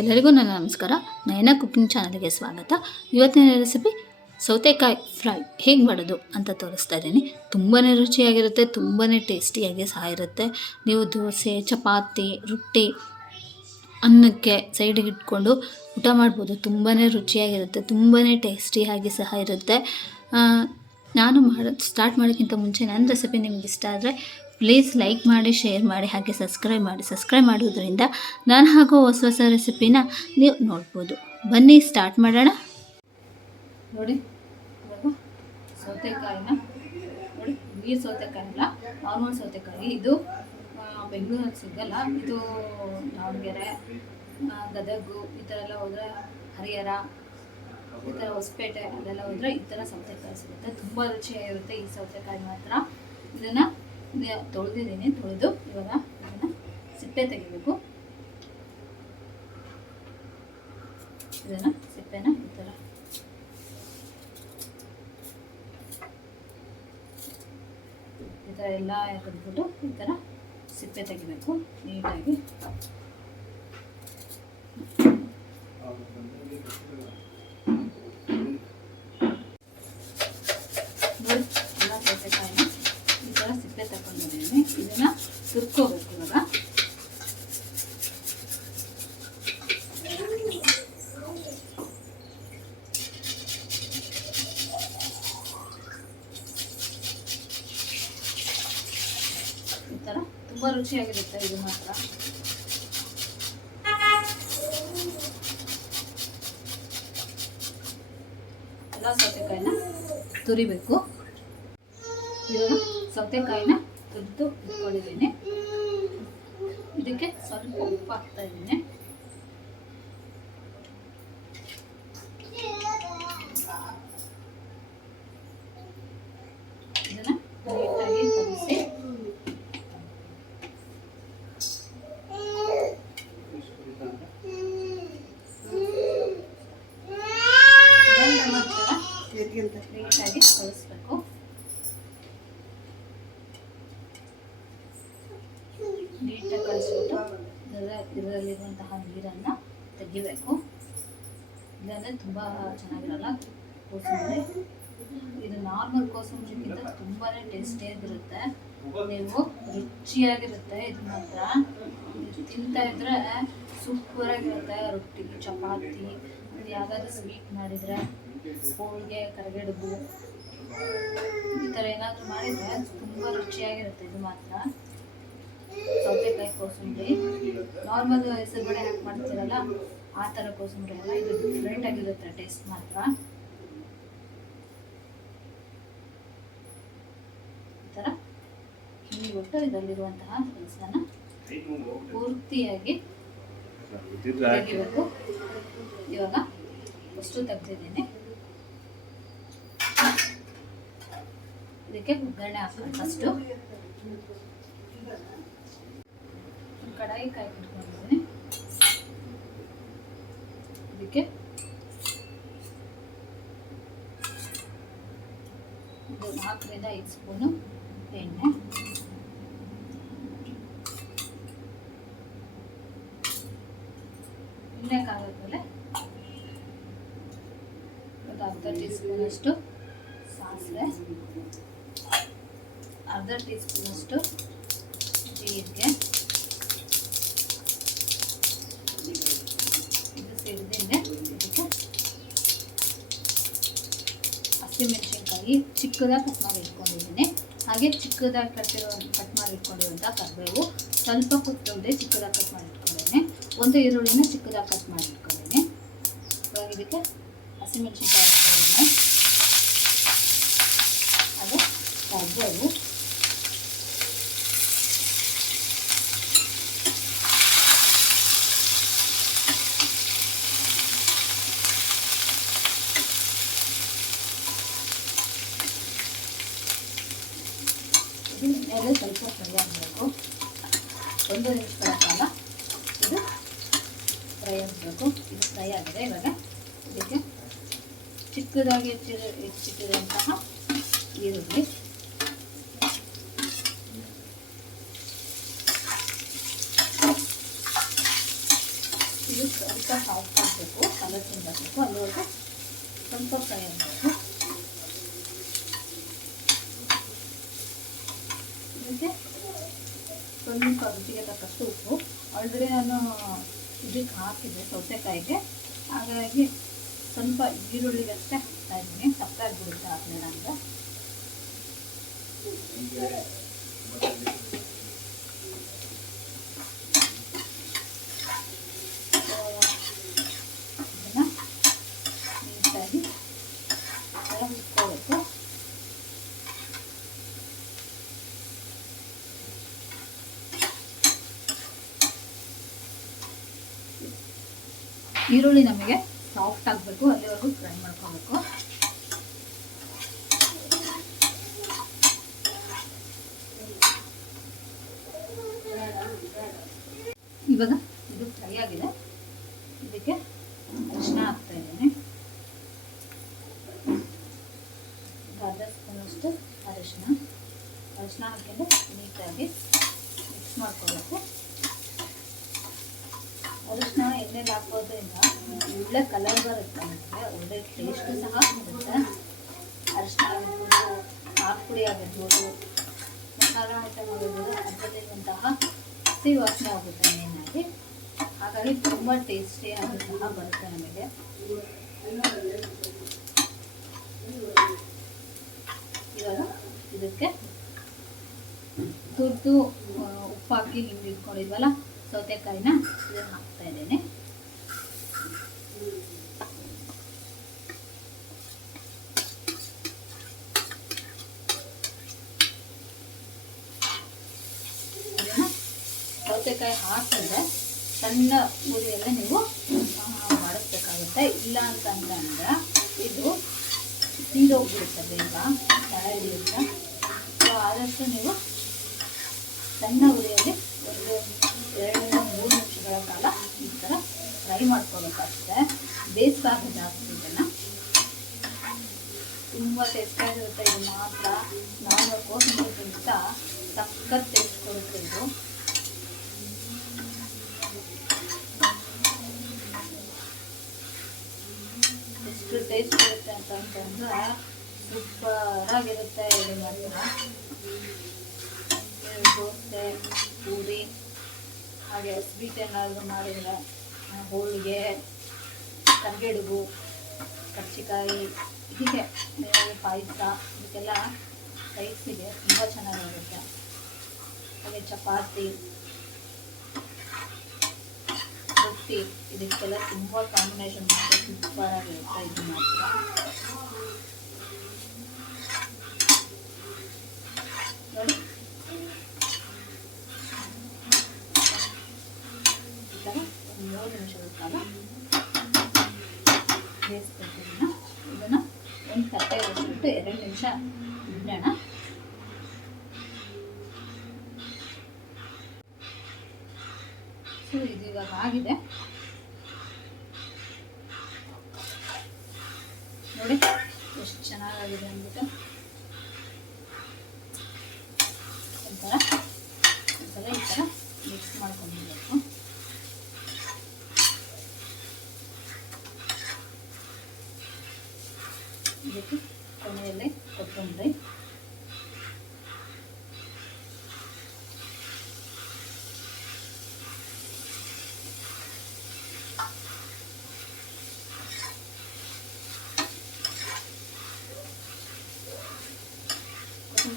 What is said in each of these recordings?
ಎಲ್ಲರಿಗೂ ನನ್ನ ನಮಸ್ಕಾರ. ನಯನ ಕುಕಿಂಗ್ ಚಾನಲ್ಗೆ ಸ್ವಾಗತ. ಇವತ್ತಿನ ರೆಸಿಪಿ ಸೌತೆಕಾಯಿ ಫ್ರೈ ಹೇಗೆ ಮಾಡೋದು ಅಂತ ತೋರಿಸ್ತಾ ಇದ್ದೀನಿ. ತುಂಬಾ ರುಚಿಯಾಗಿರುತ್ತೆ, ತುಂಬಾ ಟೇಸ್ಟಿಯಾಗಿ ಸಹ ಇರುತ್ತೆ. ನೀವು ದೋಸೆ, ಚಪಾತಿ, ರೊಟ್ಟಿ, ಅನ್ನಕ್ಕೆ ಸೈಡಿಗೆ ಇಟ್ಕೊಂಡು ಊಟ ಮಾಡ್ಬೋದು. ತುಂಬಾ ರುಚಿಯಾಗಿರುತ್ತೆ, ತುಂಬಾ ಟೇಸ್ಟಿಯಾಗಿ ಸಹ ಇರುತ್ತೆ. ನಾನು ಸ್ಟಾರ್ಟ್ ಮಾಡೋಕ್ಕಿಂತ ಮುಂಚೆ ನನ್ನ ರೆಸಿಪಿ ನಿಮ್ಗೆ ಇಷ್ಟ ಆದರೆ ಪ್ಲೀಸ್ ಲೈಕ್ ಮಾಡಿ, ಶೇರ್ ಮಾಡಿ, ಹಾಗೆ ಸಬ್ಸ್ಕ್ರೈಬ್ ಮಾಡಿ. ಸಬ್ಸ್ಕ್ರೈಬ್ ಮಾಡೋದ್ರಿಂದ ನಾನು ಹಾಕೋ ಹೊಸ ಹೊಸ ರೆಸಿಪಿನ ನೀವು ನೋಡ್ಬೋದು. ಬನ್ನಿ ಸ್ಟಾರ್ಟ್ ಮಾಡೋಣ. ನೋಡಿ, ಇವಾಗ ಸೌತೆಕಾಯಿನ ನೋಡಿ, ಈ ಸೌತೆಕಾಯಿ ಅಲ್ಲ, ನಾರ್ಮಲ್ ಸೌತೆಕಾಯಿ. ಇದು ಬೆಂಗಳೂರಲ್ಲಿ ಸಿಗಲ್ಲ. ಇದು ದಾವಣಗೆರೆ, ಗದಗು ಈ ಥರ ಎಲ್ಲ ಹೋದರೆ, ಹರಿಹರ, ಈ ಥರ ಹೊಸಪೇಟೆ ಅಲ್ಲೆಲ್ಲ ಹೋದರೆ ಈ ಥರ ಸೌತೆಕಾಯಿ ಸಿಗುತ್ತೆ. ತುಂಬ ರುಚಿಯಾಗಿರುತ್ತೆ ಈ ಸೌತೆಕಾಯಿ ಮಾತ್ರ. ಇದನ್ನು ತೊಳೆದಿದ್ದೀನಿ. ತೊಳೆದು ಇವಾಗ ಇದನ್ನು ಸಿಪ್ಪೆ ತೆಗಿಬೇಕು. ಇದನ್ನು ಸಿಪ್ಪೆನ ಈ ಥರ ಎಲ್ಲ ತೆಗೆದ್ಬಿಟ್ಟು ಈ ಥರ ಸಿಪ್ಪೆ ತೆಗಿಬೇಕು ನೀಟಾಗಿ. ನೋಡಿ, ಎಲ್ಲ ಸೌತೆಕಾಯಿನ ಈ ಥರ ಸಿಪ್ಪೆ ತಗೊಂಡಿದ್ದೀನಿ. ಇದನ್ನು ತುರ್ಕೋಬೇಕು. ಇವಾಗ ಈ ಥರ ತುಂಬ ರುಚಿಯಾಗಿರುತ್ತೆ ಇದು ಮಾತ್ರ. ಎಲ್ಲ ಸೌತೆಕಾಯಿನ ತುರಿಬೇಕು. ಇವಾಗ ಸೌತೆಕಾಯಿನ ತುರಿದು ಇಟ್ಕೊಂಡಿದ್ದೀನಿ. ಇದಕ್ಕೆ ಸ್ವಲ್ಪ ಉಪ್ಪು ಹಾಕ್ತಾ ಇದ್ದೀನಿ. ಇದನ್ನ ನೀಟಾಗಿ ಕಲಿಸಿ ನೀಟಾಗಿ ಕಲಿಸ್ಬೇಕು. ನೀಟಾಗಿ ಕಲಿಸ್ಬಿಟ್ಟು ಇದರಲ್ಲಿರುವಂತಹ ನೀರನ್ನು ತೆಗಿಬೇಕು. ಇಲ್ಲಾಂದರೆ ತುಂಬ ಚೆನ್ನಾಗಿರಲ್ಲ ಕೋಸಂಬರಿ. ಇದು ನಾರ್ಮಲ್ ಕೋಸಂಬರಿಗಿಂತ ತುಂಬಾ ಟೇಸ್ಟಿಯಾಗಿರುತ್ತೆ. ನೀವು ರುಚಿಯಾಗಿರುತ್ತೆ ಇದು ಮಾತ್ರ. ಇದು ತಿಂತಾ ಇದ್ರೆ ಸೂಪರಾಗಿರುತ್ತೆ. ರೊಟ್ಟಿಗೆ, ಚಪಾತಿ, ಯಾವುದಾದ್ರೂ ಸ್ವೀಟ್ ಮಾಡಿದರೆ, ಹೋಳಿಗೆ, ಕರಿಗಡುಬು ಈ ಥರ ಏನಾದರೂ ಮಾಡಿದರೆ ತುಂಬ ರುಚಿಯಾಗಿರುತ್ತೆ ಇದು ಮಾತ್ರ. ಸೌತೆಕಾಯಿ ಕೋಸಂಬರಿ ನಾರ್ಮಲ್ ಹೆಸರುಬೇಳೆ ಹಾಕಿ ಮಾಡ್ತೀರಲ್ಲ ಆ ಥರ ಕೋಸಂಬರಿ ಅಲ್ಲ, ಇದು ಡಿಫ್ರೆಂಟ್ ಆಗಿರುತ್ತೆ ಟೇಸ್ಟ್ ಮಾತ್ರ. ಈ ಥರ ಹಿಂಗಿಬಿಟ್ಟು ಇದರಲ್ಲಿರುವಂತಹ ಕೆಲಸನ ಪೂರ್ತಿಯಾಗಿ ತೆಗಿಬೇಕು. ಇವಾಗ ಅಷ್ಟು ತೆಗ್ದಿದ್ದೀನಿ. ಇದಕ್ಕೆ ಒಗ್ಗರಣೆ ಹಾಕೋಣ. ಫಸ್ಟು ಕಡಾಯಿ ಕಾಯ್ದಿಟ್ಕೊಂಡಿದ್ದೀನಿ. ಇದಕ್ಕೆ ಇದು 4 ರಿಂದ 5 ಸ್ಪೂನು ಎಣ್ಣೆ, ಎಣ್ಣೆ ಕಾಗೋದ್ಮೇಲೆ ಒಂದು ಅರ್ಧ ಟೀ ಸ್ಪೂನಷ್ಟು ಸಾಸಿವೆ, ಅರ್ಧ ಟೀ ಸ್ಪೂನಷ್ಟು ಜೀರಿಗೆ, ಇದು ಸಿಡಿದಿಂದೆ. ಇದಕ್ಕೆ ಹಸಿಮೆಣಸಿನ್ಕಾಯಿ ಚಿಕ್ಕದಾಗಿ ಕಟ್ ಮಾಡಿ ಇಟ್ಕೊಂಡಿದ್ದೀನಿ. ಹಾಗೆ ಚಿಕ್ಕದಾಗಿ ಕಟ್ ಮಾಡಿ ಇಟ್ಕೊಂಡಿರುವಂಥ ಕರಿಬೇವು, ಸ್ವಲ್ಪ ಕೊತ್ತಂಬರಿ ಚಿಕ್ಕದಾಗಿ ಕಟ್ ಮಾಡಿ ಇಟ್ಕೊಂಡಿದ್ದೀನಿ. ಒಂದು ಈರುಳ್ಳಿನ ಚಿಕ್ಕದಾಗಿ ಕಟ್ ಮಾಡಿ ಇಟ್ಕೊಂಡಿದ್ದೀನಿ. ಇವಾಗ ಇದಕ್ಕೆ ಹಸಿಮೆಣಸಿನ್ಕಾಯಿ ಹಾಕ್ಕೊಂಡಿದ್ದೀನಿ. ಹಾಗೆ ಕರಿಬೇವು, ಮೇಲೆ ಸ್ವಲ್ಪ ಫ್ರೈ ಆಗಬೇಕು. 1 ನಿಮಿಷಗಳ ಕಾಲ ಇದು ಫ್ರೈ ಆಗಬೇಕು. ಇದು ಫ್ರೈ ಆಗಿದೆ. ಇವಾಗ ಇದಕ್ಕೆ ಚಿಕ್ಕದಾಗಿ ಹೆಚ್ಚಿಟ್ಟಿರುವಂತಹ ಈರುಳ್ಳಿ, ಇದು ಸ್ವಲ್ಪ ಸಾಫ್ಟ್ ಆಗಬೇಕು, ಕಲರ್ ಚೇಂಜ್ ಆಗಬೇಕು, ಅಲ್ಲಿವರೆಗೂ ಸ್ವಲ್ಪ ಫ್ರೈ ಆಗಬೇಕು. ಇದಕ್ಕೆ ಸ್ವಲ್ಪ ರುಚಿಗೆ ತಕ್ಕಷ್ಟು ಉಪ್ಪು. ಆಲ್ರೆಡಿ ನಾನು ಇದಕ್ಕೆ ಹಾಕಿದ್ದೆ ಸೌತೆಕಾಯಿಗೆ, ಹಾಗಾಗಿ ಸ್ವಲ್ಪ ಈರುಳ್ಳಿಗಷ್ಟೇ ಹಾಕ್ತಾ ಇದ್ದೀನಿ. ಸಪ್ಪಾಗಿಬಿಡುತ್ತೆ ಹಾಕಲಿಲ್ಲ ಅಂದರೆ. ನೀಟಾಗಿ ಹುರ್ಕೋಬೇಕು. ಈರುಳ್ಳಿ ನಮಗೆ ಸಾಫ್ಟ್ ಆಗಬೇಕು, ಅಲ್ಲಿವರೆಗೂ ಫ್ರೈ ಮಾಡ್ಕೋಬೇಕು. ಇವಾಗ ಇದು ಫ್ರೈ ಆಗಿದೆ. ಇದಕ್ಕೆ ಅರಿಶಿನ ಹಾಕ್ತಾ ಇದ್ದೀನಿ. ಅರ್ಧ ಸ್ಪೂನಷ್ಟು ಅರಿಶಿನ ಹಾಕಿಕೊಂಡು ನೀಟಾಗಿ ಮಿಕ್ಸ್ ಮಾಡ್ಕೋಬೇಕು. ಅರಿಶಿನ ಎಣ್ಣೆಲಿ ಹಾಕೋದ್ರಿಂದ ಒಳ್ಳೆ ಕಲರ್ ಬರುತ್ತೆ, ನಮಗೆ ಒಳ್ಳೆ ಟೇಸ್ಟು ಸಹ ಬರುತ್ತೆ. ಅರಿಶಿನ ಆಗಿರ್ಬೋದು, ಖಾರ ಪುಡಿ ಆಗಿರ್ಬೋದು, ಮಸಾಲೆ ಐಟಮ್ ಆಗಿರ್ಬೋದು, ಅದರಲ್ಲಿರುವಂತಹ ಹಸಿ ವಾಸನೆ ಆಗುತ್ತೆ ಮೇನಾಗಿ. ಹಾಗಾಗಿ ತುಂಬ ಟೇಸ್ಟಿಯಾಗಿ ಸಹ ಬರುತ್ತೆ ನಮಗೆ. ಇವಾಗ ಇದಕ್ಕೆ ತುರ್ದು ಉಪ್ಪು ಹಾಕಿ ಹಿಂಗೆ ಇಟ್ಕೊಂಡಿದ್ವಲ್ಲ ಸೌತೆಕಾಯಿನ ಇದನ್ನು ಹಾಕ್ತಾ ಇದ್ದೇನೆ. ಸೌತೆಕಾಯಿ ಹಾಕಿದ್ರೆ ಸಣ್ಣ ಉರಿಯಲ್ಲೇ ನೀವು ಮಾಡಿಸ್ಬೇಕಾಗುತ್ತೆ. ಇಲ್ಲ ಅಂತಂದ್ರೆ ಇದು ತೀರೋಗ್ಬಿಡುತ್ತೆ ಬೇಗ, ತಯಾರಿಯುತ್ತೆ. ಸೊ ಆದಷ್ಟು ನೀವು ಸಣ್ಣ ಉರಿಯಲ್ಲಿ ಒಂದು 2-3 ನಿಮಿಷಗಳ ಕಾಲ ಈ ಥರ ಫ್ರೈ ಮಾಡ್ಕೋಬೇಕಷ್ಟೆ. ಬೇಯಿಸಬಾರ್ದು ಜಾಸ್ತಿ ಇದನ್ನು. ತುಂಬ ಟೇಸ್ಟಿಯಾಗಿರುತ್ತೆ ಇದು ಮಾತ್ರ. ನಾವು ಕೋಸಂಬರಿಗಿಂತ ಸಖತ್ ಟೇಸ್ಟ್ ಕೊಡುತ್ತೆ ಇದು. ಎಷ್ಟು ಟೇಸ್ಟ್ ಬರುತ್ತೆ ಅಂತಂದ್ರೆ ಸೂಪರಾಗಿರುತ್ತೆ ಇದು ಮಾತ್ರ. ದೋಸೆ, ಪೂರಿ, ಹಾಗೆ ಸ್ವೀಟ್ ಏನಾದರೂ ಮಾಡಿದರೆ ಹೋಳಿಗೆ, ಕರಿಗಡುಬು, ಕರ್ಜಿಕಾಯಿ, ಹೀಗೆ ಪಾಯಸ, ಇದಕ್ಕೆಲ್ಲ ರೈಸಿಗೆ ತುಂಬ ಚೆನ್ನಾಗಿರುತ್ತೆ. ಹಾಗೆ ಚಪಾತಿ, ರೊಟ್ಟಿ, ಇದಕ್ಕೆಲ್ಲ ತುಂಬ ಕಾಂಬಿನೇಷನ್ ಮಾಡಿ ಸೂಪರಾಗಿರುತ್ತೆ ಇದು ಮಾತ್ರ. ನೋಡಿ ಈ ಥರ ಒಂದು 3 ನಿಮಿಷಗಳ ಕಾಲ ಬೇಯಿಸ್ಕೊಳ್ತೀನಿ. ಇದನ್ನು ಒಂದು ತಟ್ಟೆ ಬಿಟ್ಟು 2 ನಿಮಿಷ ಇಡೋಣ. ಸೊ ಇದು ಇವಾಗ ಆಗಿದೆ ನೋಡಿ, ಎಷ್ಟು ಚೆನ್ನಾಗಿದೆ ಅಂದ್ಬಿಟ್ಟು. ಒಂಥರ ಈ ಥರ ಮಿಕ್ಸ್ ಮಾಡ್ಕೊಂಡ್ಬಿಡ್ಬೇಕು. ಇದಕ್ಕೆ ಕೊನೆಯಲ್ಲಿ ಕೊತ್ತಂಬರಿ,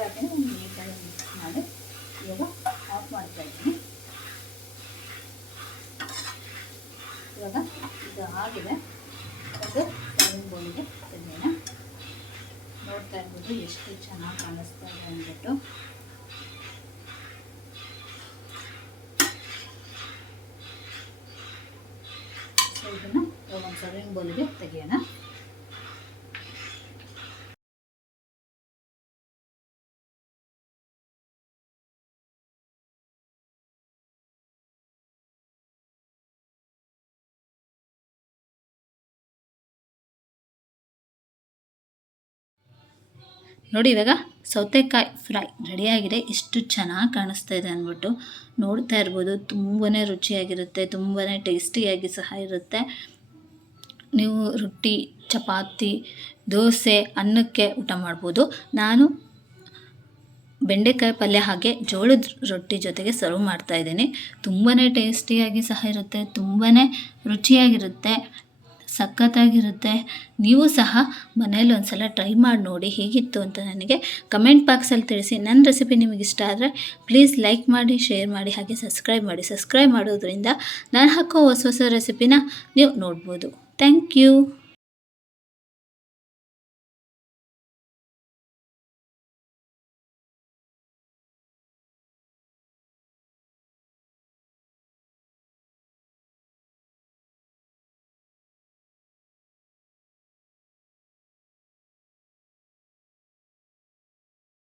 ಹಾಕಿ ಒಂದು ನೀಟಾಗಿ ಮಿಕ್ಸ್ ಮಾಡಿ ಇವಾಗ ಆಫ್ ಮಾಡ್ತಾ ಇದ್ದೀನಿ. ಇವಾಗ ಇದು ಆಗಿದೆ. ಒಂದು ಸರ್ವಿಂಗ್ ಬೌಲಿಗೆ ತೆಗೆಯೋಣ. ನೋಡ್ತಾ ಇರ್ಬೋದು ಎಷ್ಟು ಚೆನ್ನಾಗಿ ಕಾಣಿಸ್ತಾ ಇದೆ ಅಂದ್ಬಿಟ್ಟು. ಸೊ ಇದನ್ನು ಒಂದು ಸರ್ವಿಂಗ್ ಬೌಲಿಗೆ ತೆಗೆಯೋಣ. ನೋಡಿ ಇವಾಗ ಸೌತೆಕಾಯಿ ಫ್ರೈ ರೆಡಿಯಾಗಿದೆ. ಎಷ್ಟು ಚೆನ್ನಾಗಿ ಕಾಣಿಸ್ತಾ ಇದೆ ಅಂದ್ಬಿಟ್ಟು ನೋಡ್ತಾ ಇರ್ಬೋದು. ತುಂಬಾ ರುಚಿಯಾಗಿರುತ್ತೆ, ತುಂಬಾ ಟೇಸ್ಟಿಯಾಗಿ ಸಹ ಇರುತ್ತೆ. ನೀವು ರೊಟ್ಟಿ, ಚಪಾತಿ, ದೋಸೆ, ಅನ್ನಕ್ಕೆ ಊಟ ಮಾಡ್ಬೋದು. ನಾನು ಬೆಂಡೆಕಾಯಿ ಪಲ್ಯ ಹಾಗೆ ಜೋಳದ ರೊಟ್ಟಿ ಜೊತೆಗೆ ಸರ್ವ್ ಮಾಡ್ತಾಯಿದ್ದೀನಿ. ತುಂಬಾ ಟೇಸ್ಟಿಯಾಗಿ ಸಹ ಇರುತ್ತೆ, ತುಂಬಾ ರುಚಿಯಾಗಿರುತ್ತೆ, ಸಖತ್ತಾಗಿರುತ್ತೆ. ನೀವು ಸಹ ಮನೇಲಿ ಒಂದ್ಸಲ ಟ್ರೈ ಮಾಡಿ ನೋಡಿ ಹೇಗಿತ್ತು ಅಂತ ನನಗೆ ಕಮೆಂಟ್ ಬಾಕ್ಸಲ್ಲಿ ತಿಳಿಸಿ. ನನ್ನ ರೆಸಿಪಿ ನಿಮಗೆ ಇಷ್ಟ ಆದರೆ ಪ್ಲೀಸ್ ಲೈಕ್ ಮಾಡಿ, ಶೇರ್ ಮಾಡಿ, ಹಾಗೆ ಸಬ್ಸ್ಕ್ರೈಬ್ ಮಾಡಿ. ಸಬ್ಸ್ಕ್ರೈಬ್ ಮಾಡೋದ್ರಿಂದ ನಾನು ಹಾಕೋ ಹೊಸ ಹೊಸ ರೆಸಿಪಿನ ನೀವು ನೋಡ್ಬೋದು. Thank you.